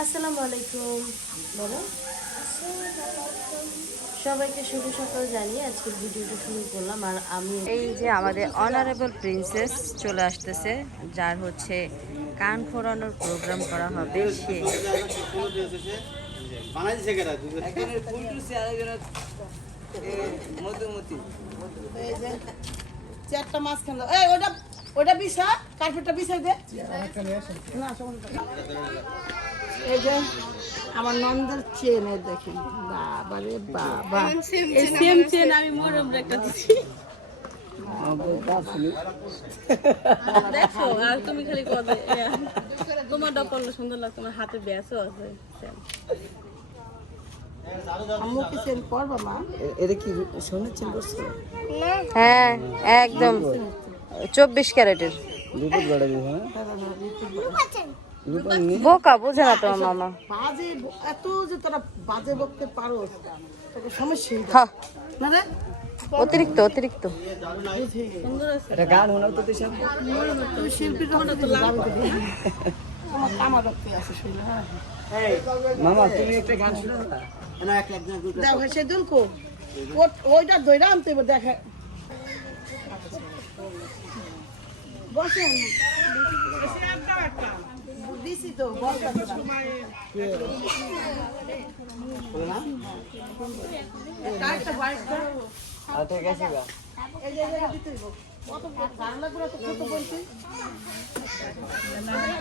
আসসালামু আলাইকুম। বলো, সবাইকে শুভ সকাল জানিয়ে আজকের ভিডিওটা শুরু করলাম। আর আমি এই যে আমাদের অনারেবল প্রিন্সেস চলে আসতেছে, যার হচ্ছে কান ফোরানোর প্রোগ্রাম করা হবে। সে চারটা মাছ খালো। এই ওটা ওটা বিছা, কার্পেটটা বিছাই দে। না এই যে আমার নন্দের চেন, এই দেখেন। বাবা রে বাবা, এই সেম চেন আমি মরম রেখে দিছি। দেখো, আর তুমি খালি কবে তোমার ডপল সুন্দর লাগে, তোমার হাতে ব্যাসও আছে। আম্মু কি চেন করবা মা? এটা কি সোনার চেন করছো? হ্যাঁ, একদম 24 ক্যারেটের। বোকা বোঝে না তোমার মামা। বাজে এত যে তোরা বাজে বকতে পারো, তোকে সমস্যা হ্যাঁ, না রে। অতিরিক্ত অতিরিক্ত। সুন্দর আছে এটা। গান শোনাও তো তুই শিল্পী কখনো তো লাভ করবি। তোমার কামা রক্তে আছে শুইলা। এই মামা, তুমি একটা গান শোনাও না। না, এক এক দাও। দেখো সেদুল কো ওইটা দইরা আনতে দেখে। বসেন দিছি তো বলটা সময় বলনা কাটটা বাইকটা আর ঠিক আছে গা। এই যে দিতে হইব কত ধারণা করে তো কত বলছি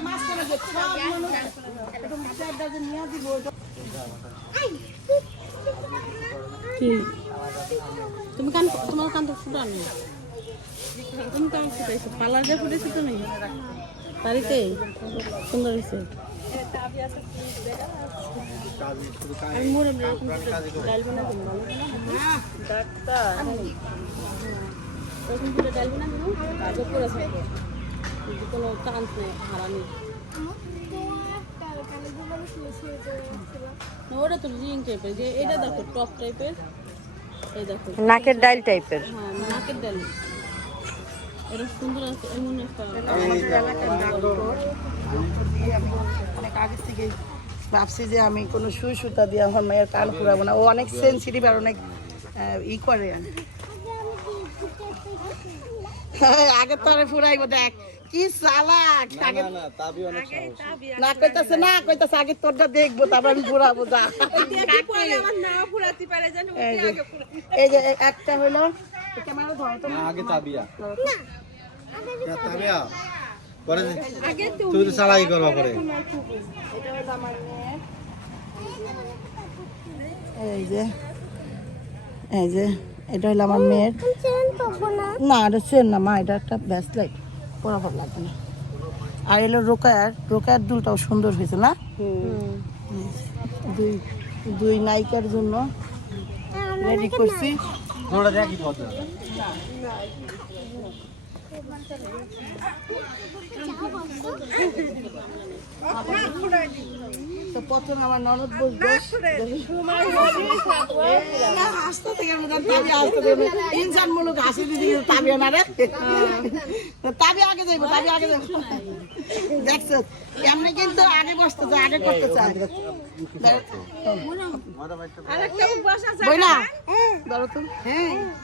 মাছ করে দে। সব মানুষ একদম চার ডজন নিয়ে দিব। কি তুমি কান, তোমার কান তো ফুটানো, তুমি কান ফুটাইছো, পার্লার দিয়ে ফুটাইছো তুমি বাড়িতে। সুন্দর হয়েছে। আমি মোরম ডাল বানাবো ডাক্তার তখন পুরো ডাল বানাবো কাজও করে থাকবো, কিন্তু কোনো চান্স নেই হারানি। ওটা তো রিং টাইপের, যে এটা দেখো টপ টাইপের, এই দেখো নাকের ডাইল টাইপের। হ্যাঁ, নাকের ডাল। এটা সুন্দর আছে এমন একটা। অনেক আগে থেকে ভাবছি যে আমি কোনো সুই সুতা দিয়ে আমার মায়ের কান ফুরাবো না। ও অনেক সেন্সিটিভ আর অনেক ই করে। আগে তো আরে ফুরাইবো, দেখ কি চালাক। না কইতাছে, না কইতাছে আগে তোরটা দেখবো, তারপর আমি ফুরাবো। যা এই যে একটা হলো ক্যামেরা ধরো তো আগে তাবিয়া তাবিয়া পরে আগে তুই তো চালাই করবা পরে। এটা হলো আমার মেয়ে। এই যে এটা হলো আমার মেয়ের। না এটা চেন না মা, এটা একটা ব্যাসলাইট, বরাবর লাগবে না। আর এলো রোকায়ার দুলটাও সুন্দর হয়েছে না। দুই দুই নায়িকার জন্য রেডি করছি। তো প্রথম আমার ননদ বলবে ইনসান মুলুক হাসি দিদি তাবিয়া না রে, তাবি আগে যাইবো, তাবি আগে যাইবো। দেখছো এমনি কিন্তু আগে বসতে চায়, আগে করতে চায়। বইলা ধরো তো।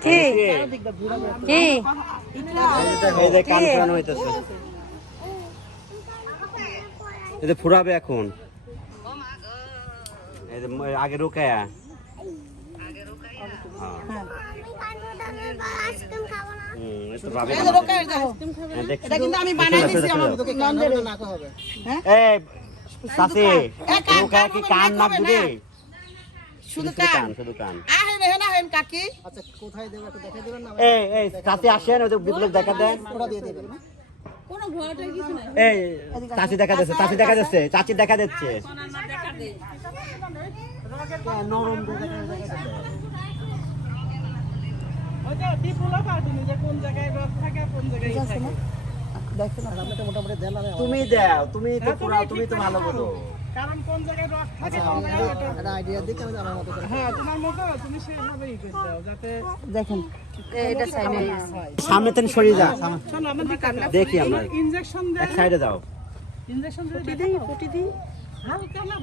কি কি এই যে ফুরাবে এখন, এই যে আগে রোকায়া। আমি বানাই দিছি আমার নন্দের না হবে। হ্যাঁ কান না দিবে, শুধু কান, শুধু কান। আহেন হেন আহেন কাকি। আচ্ছা কোথায় দেব একটু দেখাই দিবেন না? এই চাচি আসেন, ওই বিপ্লব দেখা দেন। ওটা দিয়ে দিবেন না কোনো ভয়টা কিছু নাই। এই চাচি দেখা যাচ্ছে, চাচি দেখা যাচ্ছে, চাচি দেখা যাচ্ছে। নরম দেখা যাচ্ছে। ওটা ডিপোলা পার্টনি যে কোন জায়গায় রক থাকে কোন জায়গায় থাকে। দেখো না আমরা মোটামুটি দেন না। তুমি দাও, তুমি তো পুরা, তুমি তো ভালো বলো। কারণ কোন জায়গায় রক থাকে কোন জায়গায় এটা আইডিয়া দিতে হবে আমার মতো করে। হ্যাঁ তোমার মতো তুমি সেভাবেই করে দাও যাতে দেখেন এটা সাইডে সামনে থেকে সরিয়ে যা। শোনো আমাদের কান্না দেখি আমরা ইনজেকশন দেন, এক সাইডে যাও। ইনজেকশন দিই ফুটি দিই হালকা না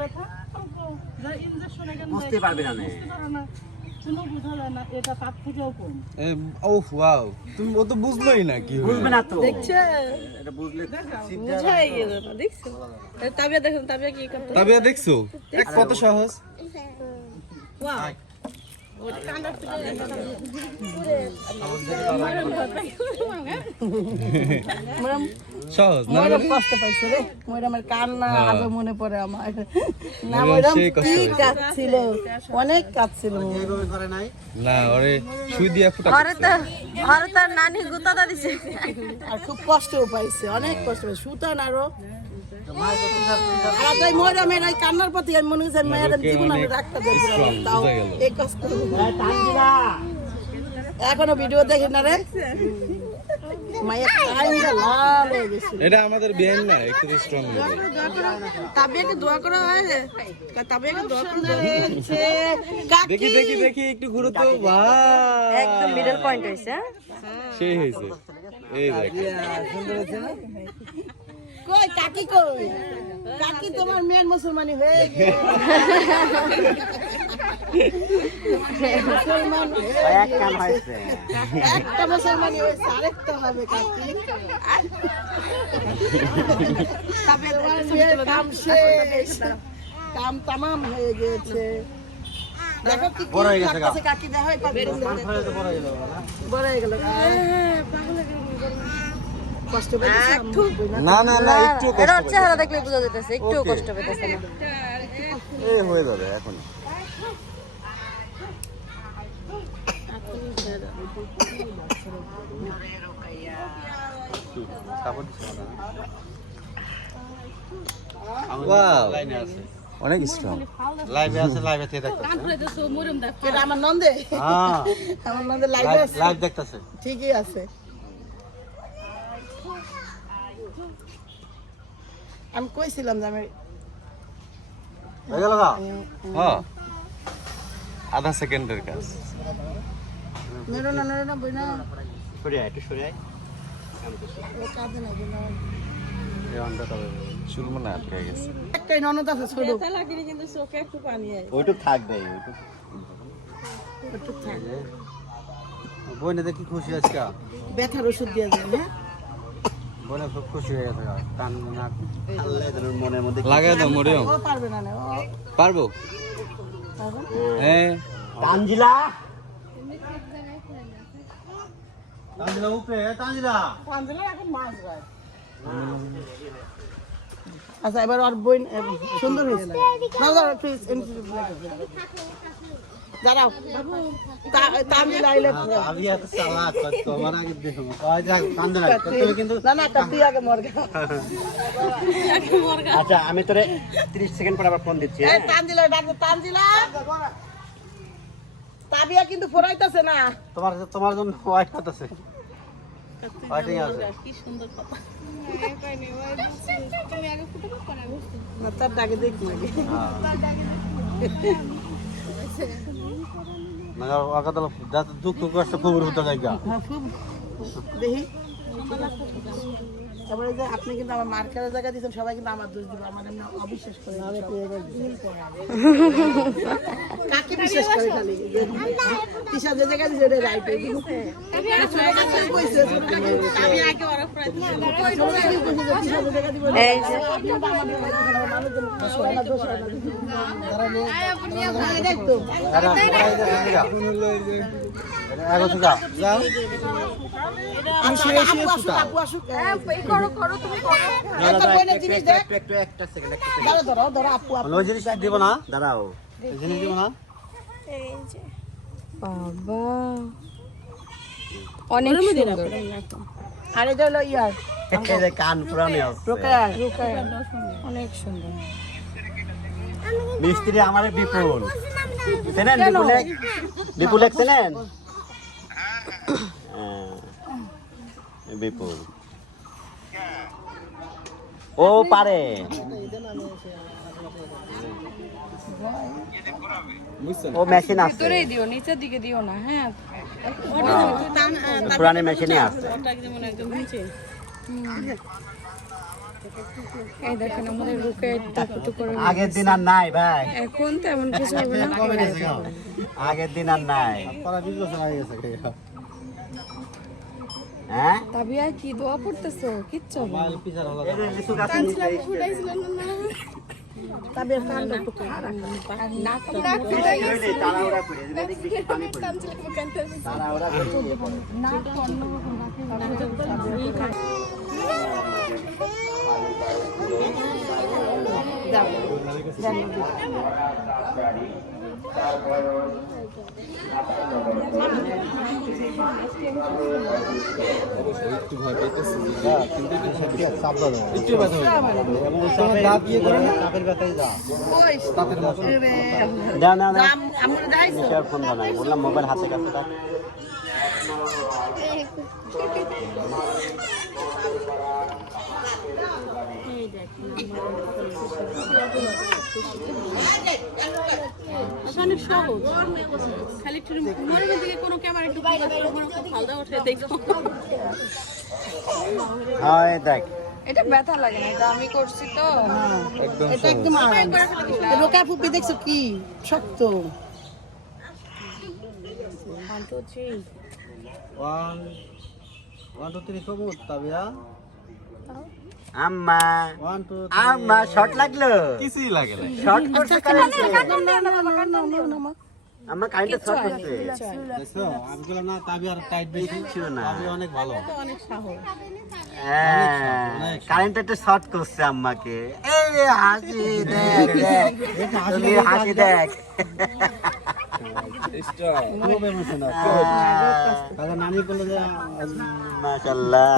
বুঝতে পারবে না নে। ওহ ওয়াও তুমি ও তো বুঝলোই না কি হলো। বুঝবে না তো। এটা বুঝলে বুঝাই গেল না, দেখছো? তাবিয়া দেখুন, তাবিয়া কি করতে তাবিয়া দেখছো কত সহজ। সহজ না ময়রাম কষ্ট পাইছে রে, ময়রামের কান্না আজও মনে পড়ে আমার। না ময়রাম ময়রাম সেই কষ্ট কি পাইছে। কাঁদছিল, অনেক কাঁদছিল। এইভাবে করে নাই না ওরে সুই দিয়া ফুটা ঘরে তার নানি গুতাটা দিছে। আর খুব কষ্টও পাইছে, অনেক কষ্ট পাইছে, সুতান আরো। আর তাই ময়রামের এই কান্নার প্রতি আমি মনে হচ্ছে ময়রাম জীবন আমি রাখতে দেবো না, তাও এই কষ্ট। এখনো ভিডিও দেখি না রে, মায়ের কাইন্দা লাল হয়ে গেছে। এটা আমাদের বেন না একটু স্ট্রং হবে। তাবিয়াকে দোয়া করা হয় রে, তাবিয়াকে দোয়া করা হয়েছে। দেখি দেখি দেখি একটু ঘুরো তো বাহ একদম মিডল পয়েন্ট হইছে। সেই হয়েছে এই দেখ সুন্দর হয়েছে না কই কাকি কই, কাকি তোমার মেয়ের মুসলমানি হয়ে গেছে। মুসলমান হয়ে এক কান হয়েছে। একটা মুসলমানি হয়েছে, আরেকটা হবে কাকি। তোমার মেয়ের কাম শেষ, কাম তামাম হয়ে গেছে। দেখো কি বড় হয়ে গেছে লাগতেছে কাকি, দেখো এই পাবে বড় হয়ে গেল। কষ্ট পেয়েছে না না না একটু এর চেহারা দেখলে বোঝা যাইতেছে একটু কষ্ট পেতেছে না। এই হয়ে যাবে এখন ওয়াও অনেক স্ট্রং লাইভে আছে লাইভে থেকে দেখতেছে এটা আমার নন্দে, হ্যাঁ আমার নন্দে লাইভে আছে, লাইভ দেখতেছে ঠিকই আছে। আমি কইছিলাম যে আমি হয়ে গেল না হ্যাঁ আধা সেকেন্ডের কাজ নেড়ো না বই না, সরে আয়, একটু সরে আয়। ও কাঁদে না বই না। এই অন্ধটা চুল মনে আটকে গেছে একটাই ননদ আছে ছোট, ওইটুক থাকবে, ওইটুক। বইনে দেখি খুশি আজকে ব্যথার ওষুধ দিয়ে যায়। হ্যাঁ বইনে খুব খুশি হয়ে গেছে কান নাক আল্লাহ এদের মনের মধ্যে কি- লাগাই দাও মরিও ও পারবে না, ও পারবো পারবে। হ্যাঁ তানজিলা, তানজিলা উপরে তানজিলা পাঞ্জলা এখন মাছ যায়। আচ্ছা এবার আর বই সুন্দর হয়েছে না, দাঁড়াও প্লিজ দাঁড়াও। তামিল আইলে আমি এত চালাক তোমার আগে দেখো কয় যা তানজিলা তুমি কিন্তু না না তুই আগে মরগা। আচ্ছা আমি তোরে 30 সেকেন্ড পর আবার ফোন দিচ্ছি। এই তানজিলা ডাকো, তানজিলা তাবিয়া কিন্তু ফোরাইতেছে না। তোমার জন্য হোয়াইট কাট আছে হোয়াইটিং আছে না তার ডাকে দেখি নাকি না আগাদল যত দুঃখ কষ্ট খবর হতে জায়গা হ্যাঁ খুব দেখি। তারপরে যে আপনি কিন্তু আমার মার্কারের জায়গা দিয়েছেন, সবাই কিন্তু আমার দোষ দিবে, আমার এমনি অবিশ্বাস করে। কাকে বিশ্বাস করে খালি তিশা যে জায়গা দিয়েছে ওটা রাইট। এই যে এগো থেকে যাও একটা সেকেন্ড, ওই জিনিস দিব না দাঁড়াও। এই জিনিস দিব না বাবা অনেক সুন্দর। আর এটা হলো ইয়ার এই যে কান পুরানো আছে। রোকায়া অনেক সুন্দর। মিস্ত্রি আমারে বিপুল চেনেন? বিপুল চেনেন? হ্যাঁ, বিপুল ও পারে। ও মেশিন আছে, ভিতরেই দিও, নিচের দিকে দিও না। হ্যাঁ পুরানো মেশিনে আছে। এই দেখেন আমাদের রুকে একটু করে আগের দিন আর নাই ভাই, এখন তেমন কিছু হবে না। আগের দিন আর নাই। হ্যাঁ তাবিয়া কি দোয়া পড়তেছো? কিচ্ছু হবে না। এই যে লিচু গাছের নিচে তাদের কান্ড একটু খারাপ ওই যে তাড়াহুড়া করে, এদিকে বেশি পানি পড়ে। তাড়াহুড়া করে ইয়ে করে। একটু ভয় পাইতেছি কিন্তু একটু ব্যথা না না না, নিচে আর ফোন দাও না, বললাম মোবাইল হাতে কাছে দাও। অনেক সহজ, খালি একটু মনের দিকে কোনো ক্যামেরা একটু ফালদা ওঠে দেখো। হ্যাঁ এই দেখ, এটা ব্যথা লাগে না, এটা আমি করছি তো। এটা একদম রোকা ফুপি দেখছো কি শক্ত। 1 2 3 1 2 3 কমু তাবিয়া আম্মা 1 2 আম্মা শর্ট লাগলো, কিছুই লাগে না। শর্ট করছে কারেন্ট, আম্মা কারেন্ট শর্ট করছে। দেখছো আমি বললাম না তাবিয়ার টাইট বেশি ছিল না, তাবিয়া অনেক ভালো। অনেক সাহস। হ্যাঁ কারেন্ট একটা শর্ট করছে আম্মাকে। এই রে হাসি দেখ দেখ, তুমি হাসি দেখ। খুব ইমোশনাল। তাহলে নানি বললো যে মাশাআল্লাহ,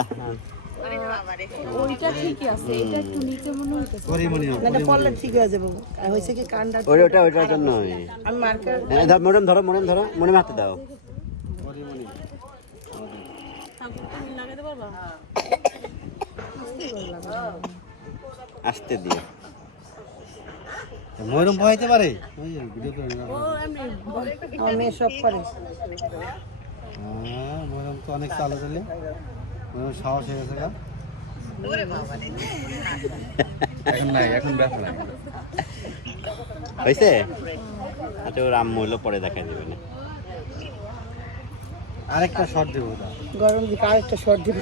ওইটা ঠিকই আছে, এটা একটু নিচে মনে হইতেছে। পরিমণি না এটা পড়লে ঠিক হয়ে যাবে। আর হয়েছে কি কান্ডা ওইটা ওইটার জন্য আমি মার্কার মনে ধরো, মনে ধরো, মনে হাতে দাও। লাগাতে পারবা? আসতে দিয়ে ময়রম পাইতে পারে ওই ভিডিও করে নিলাম। আমার মেয়ে সব করে। হ্যাঁ ময়রম তো অনেক চালু চলে, ময়রম সাহস হয়ে গেছে গা। এখন নাই, এখন ব্যথা লাগে। হয়েছে? আচ্ছা ওর আম্মু হলো পরে দেখা দেবে না। আরেকটা শট দেবো ওটা। গরম দিকে আরেকটা শর্ট দিব।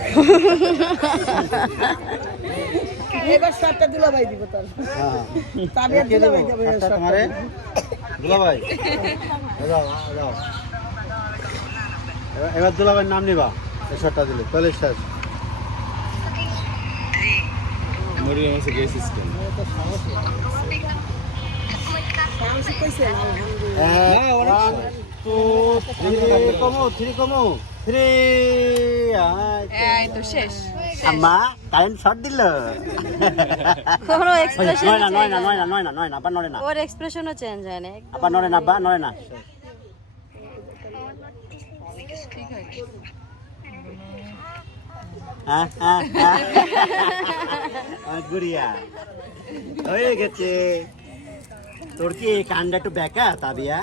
এবার শর্টটা দুলাভাই দিব তার। হ্যাঁ তাবিয়া কে দেবো দুলাভাই দেবে শটটা শর্টটা। তোমারে দুলা ভাই যাও যাও এবার দুলা ভাইয়ের নাম নিবা এই শটটা দিলে তাহলে শেষ। মরিয়ম আছে গেছিস কেন? এই তো শেষ। আম্মা কারেন্ট শর্ট দিল। কোনো এক্সপ্রেশন নয় না নয় না নয় না নয় না নয় না, আবার নড়ে না, ওর এক্সপ্রেশনও চেঞ্জ হয় না। আবার নড়ে না, আবার নড়ে না। হ্যাঁ হ্যাঁ হ্যাঁ গুড়িয়া হয়ে গেছে। তোর কি এই কানটা একটু বেঁকা তাবিয়া?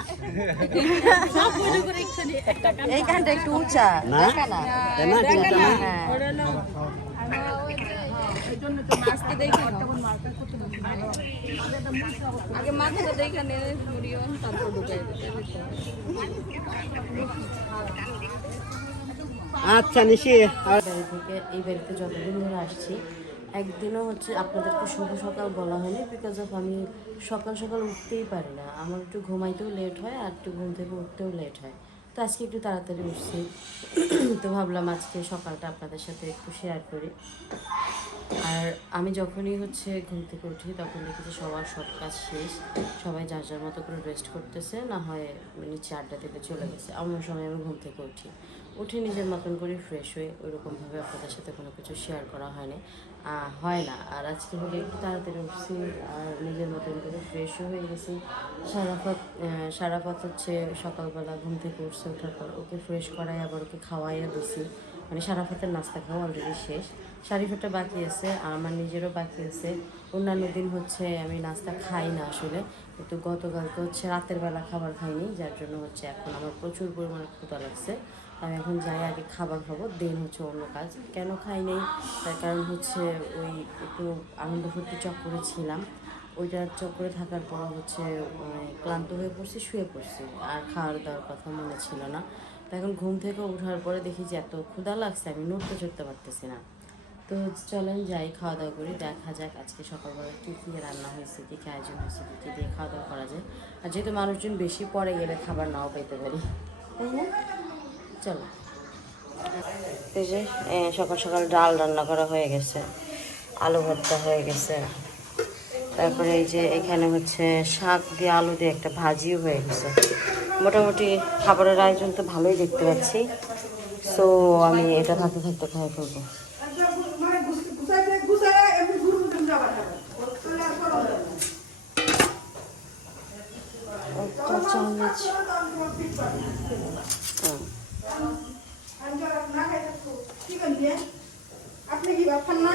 এই গানটা একটু উঁচা, না দেখা না? তাই না, একটু উঁচা না? হ্যাঁ। আগে মাথাটা দেখে নিয়ে মরিয়ম, তারপর ঢুকাই দিতে। আচ্ছা নিশি বাড়ি থেকে এই বাড়িতে যতদিন ধরে আসছি একদিনও হচ্ছে আপনাদেরকে শুভ সকাল বলা হয়নি, বিকজ অফ আমি সকাল সকাল উঠতেই পারি না। আমার একটু ঘুমাইতেও লেট হয় আর একটু ঘুম থেকে উঠতেও লেট হয়। তো আজকে একটু তাড়াতাড়ি উঠছি, তো ভাবলাম আজকে সকালটা আপনাদের সাথে একটু শেয়ার করি। আর আমি যখনই হচ্ছে ঘুম থেকে উঠি তখন দেখি যে সবার সব কাজ শেষ, সবাই যার যার মতো করে রেস্ট করতেছে, না হয় নিচে আড্ডা দিতে চলে গেছে। আমার সময় আমি ঘুম থেকে উঠে নিজের মতন করে ফ্রেশ হয়ে ওইরকমভাবে আপনাদের সাথে কোনো কিছু শেয়ার করা হয় না। আর আজকে হলে একটু তাড়াতাড়ি উঠছি আর নিজের মতন করে ফ্রেশও হয়ে গেছি। সারাপাত হচ্ছে সকালবেলা ঘুম থেকে উঠছে, ওঠার পর ওকে ফ্রেশ করাই আবার ওকে খাওয়াইয়া দিছি। মানে সারাপাতের নাস্তা খাওয়া অলরেডি শেষ, শারিফাটা বাকি আছে আর আমার নিজেরও বাকি আছে। অন্যান্য দিন হচ্ছে আমি নাস্তা খাই না আসলে, কিন্তু গতকালকে হচ্ছে রাতের বেলা খাবার খাইনি, যার জন্য হচ্ছে এখন আমার প্রচুর পরিমাণে ক্ষুধা লাগছে। আমি এখন যাই, আগে খাবার খাবো, দেন হচ্ছে অন্য কাজ। কেন খাই নাই তার কারণ হচ্ছে ওই একটু আনন্দ ফুর্তি চক্করে ছিলাম, ওইটার চক্করে থাকার পর হচ্ছে ক্লান্ত হয়ে পড়ছি, শুয়ে পড়ছি, আর খাওয়ার দাওয়ার কথা মনে ছিল না। তো এখন ঘুম থেকে ওঠার পরে দেখি যে এত ক্ষুধা লাগছে, আমি নড়তে চড়তে পারতেছি না। তো চলেন যাই, খাওয়া দাওয়া করি, দেখা যাক আজকে সকালবেলা কী কী রান্না হয়েছে, কী কী আয়োজন হয়েছে, কী কী দিয়ে খাওয়া দাওয়া করা যায়। আর যেহেতু মানুষজন বেশি, পরে গেলে খাবার নাও পাইতে পারি। চলো। এই যে সকাল সকাল ডাল রান্না করা হয়ে গেছে, আলু ভর্তা হয়ে গেছে, তারপরে এই যে এখানে হচ্ছে শাক দিয়ে আলু দিয়ে একটা ভাজিও হয়ে গেছে। মোটামুটি খাবারের আয়োজন তো ভালোই দেখতে পাচ্ছি। সো আমি এটা থাকতে থাকতে খাই ফেলবো। আপনি কি ভাবছেন না?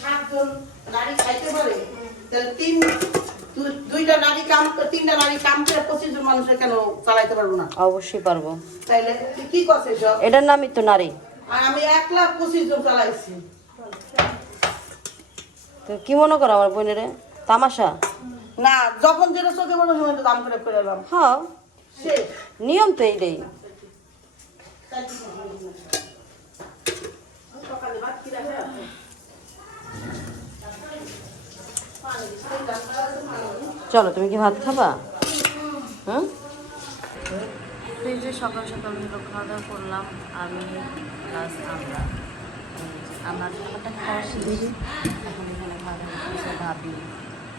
সাতজন নারী খাইতে পারে, দুইটা নারী কাম, তিনটা নারী কাম করে 25 জন মানুষের কেন চালাইতে পারবো না? অবশ্যই পারবো। তাইলে কি করছে সব? এটার নামই তো নারী। আর আমি 1,25,000 জন চালাইছি। তো কি মনে করো আমার বোনেরে তামাশা? না, যখন যেটা চোখে মনে হয় দাম করে ফেরালাম। হ্যাঁ, শেষ। নিয়ম তো এইটাই। সকালে ভাত কি রাখা? চলো, তুমি কি ভাত খাবা? হুম, এই যে সকাল সকাল হলো খাওয়া দাওয়া করলাম আমি প্লাস আমরা খাবারটা খাওয়া শেষ। এখন এখানে খাওয়া দাওয়া করছে ভাবি,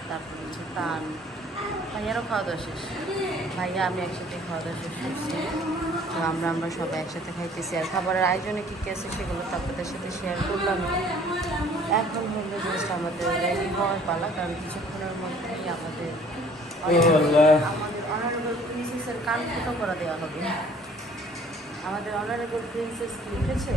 তারপরে হচ্ছে তান, ভাইয়ারও খাওয়া দাওয়া শেষ। ভাইয়া আমি একসাথে খাওয়া দাওয়া শেষ করছি। তো আমরা সবাই একসাথে খাইতেছি। আর খাবারের আয়োজনে কী কী আছে সেগুলো তো আপনাদের সাথে শেয়ার করলাম। এখন হলো জাস্ট আমাদের রেডি হওয়ার পালা, কারণ কিছুক্ষণের মধ্যেই আমাদের অনারেবল প্রিন্সেসের কান ফুটো করে দেওয়া হবে। আমাদের অনারেবল প্রিন্সেস কি উঠেছে?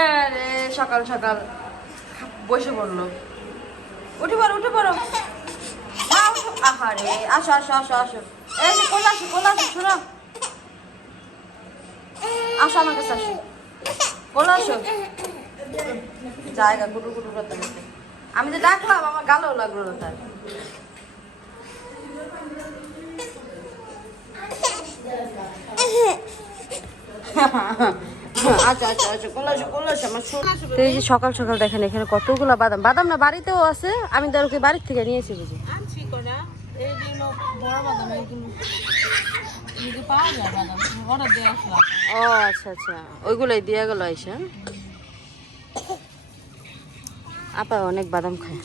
আরে সকাল সকাল বসে পড়লো। উঠে পড়ো, উঠে পড়ো। আহারে, আসো আসো আসো আসো, এই যে কোলে আসো, কোলে আসো, শোনো, আসো আমার কাছে, আসো, কোলে আসো। জায়গা গুটু গুটু করতে করতে আমি তো ডাকলাম, আমার গালেও লাগলো না তার। আচ্ছা আচ্ছা আচ্ছা, কোলে আসো, কোলে আসো আমার। তো এই যে সকাল সকাল দেখেন এখানে কতগুলো বাদাম, বাদাম না বাড়িতেও আছে, আমি তো ওকে বাড়ির থেকে নিয়েছি বুঝি। আনছি কোনা এই দিন বড় বাদাম এইগুলো এদিকে পাওয়া যায় বাদাম, অর্ডার দিয়ে আসলাম। ও আচ্ছা আচ্ছা, ওইগুলোই দিয়ে গেল আইসা। আপা অনেক বাদাম খায়,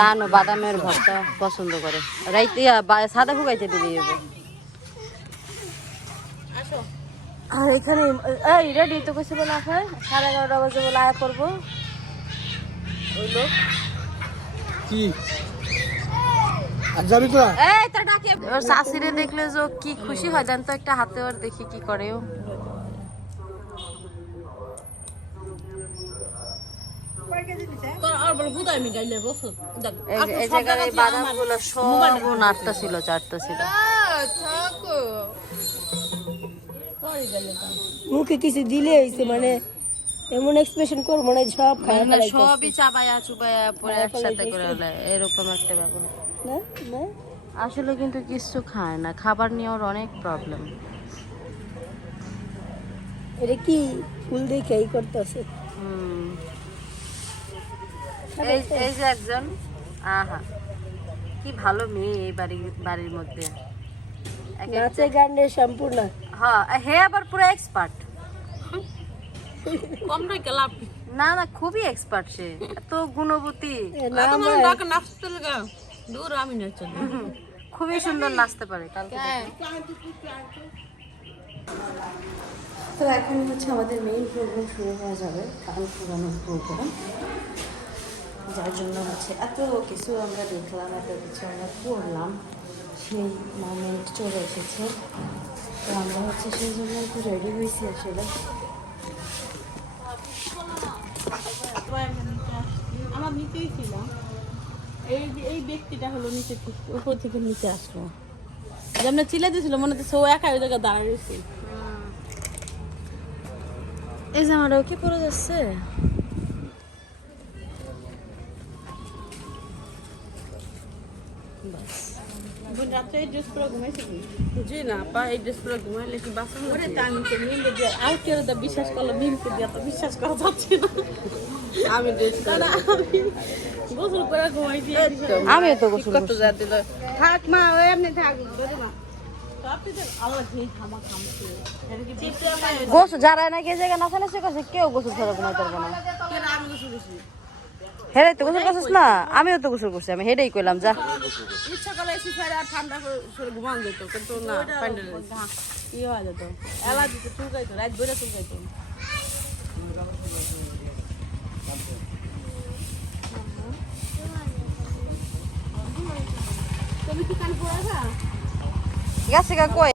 তানো বাদামের ভর্তা পছন্দ করে। রাইতে সাদা ফুকাইতে দিবি। আর এখানে এই রেডি তো কইছে বলে আসার 11:30 বাজে বলে আয়া করবো ওই লোক কি আর যাবি তোরা? এই তো ডাকে ওর শাশুড়ি দেখলে যে কি খুশি হয় জান তো, একটা হাতে ওর দেখি কি করে ও। তোর আর বল গুদাই মি গাইলে বসো দেখ এই জায়গায় বাদামগুলো সব নাড়তা ছিল, চারটা ছিল। মুখে কিছু দিলে হইছে, মানে এমন এক্সপ্রেশন কর মনে হয় সব খায় মানে সবই চাবায়া চুবায়া পরে একসাথে করে হলে এরকম একটা ব্যাপার। না না, আসলে কিন্তু কিছু খায় না, খাবার নিয়ে ওর অনেক প্রবলেম। এটা কি ফুল দেখে এই করতেছে। এই এই যে একজন, আহা কি ভালো মেয়ে এই বাড়ির মধ্যে। নাচে গানে সম্পূর্ণ। হ্যাঁ, হে আবার পুরো এক্সপার্ট। কম রে গেলাম না না, খুবই এক্সপার্ট সে, এত গুণবতী, তোমার ডাক নাচতে লাগা দূর আমি নাচতে খুবই সুন্দর নাচতে পারে। কালকে তো এখন হচ্ছে আমাদের মেইন প্রোগ্রাম শুরু হয়ে যাবে, কান পুরানোর প্রোগ্রাম, যার জন্য হচ্ছে এত কিছু আমরা দেখলাম, এত কিছু আমরা করলাম। সেই মোমেন্ট চলে এসেছে। তো আমরা হচ্ছে সেই জন্য একটু রেডি হয়েছি আসলে। আমার নিচেই ছিল, এই ব্যক্তিটা হলো নিচে থেকে উপর থেকে নিচে আসলো, যেমন চিল্লা দিয়েছিল মনে হচ্ছে ও একা ওই জায়গায় দাঁড়িয়ে রয়েছে। এই জামাটাও কি পরে যাচ্ছে? রাত্রে এই ড্রেস পরে ঘুমাইছে কি? জি না পা, এই ড্রেস পরে ঘুমাইলে কি বাসা করে টানছে মিমকে দিয়ে আর কেউ তো বিশ্বাস করলো, মিমকে দিয়ে তো বিশ্বাস করা যাচ্ছে না। আমি ড্রেস আমি গোসল করে ঘুমাইছি। আমিও তো গোসল কত যা দিল, থাক মা ওই এমনি থাক ধরে না। আপনি তো আল্লাহ যেই থামা থামছে এটা কি চিপতে গোসল যারা নাকি এই জায়গায় নাচানাচি করছে কেউ গোসল ছাড়া ঘুমাইতে পারবো না। কেন আমি গোসল করছি? হেরাই তো গোসল করছিস না? আমিও তো গোসল করছি, আমি হেডেই কইলাম যা। ইচ্ছা করলে এসি ফেরে আর ঠান্ডা করে ঘুমানো যেত, কিন্তু না প্যান্ডেল কি হওয়া যেত, অ্যালার্জিতে চুলকাইতো, রাত বইটা চুলকাইতো। তুমি কি কান পড়াবা? গেছে গা কই?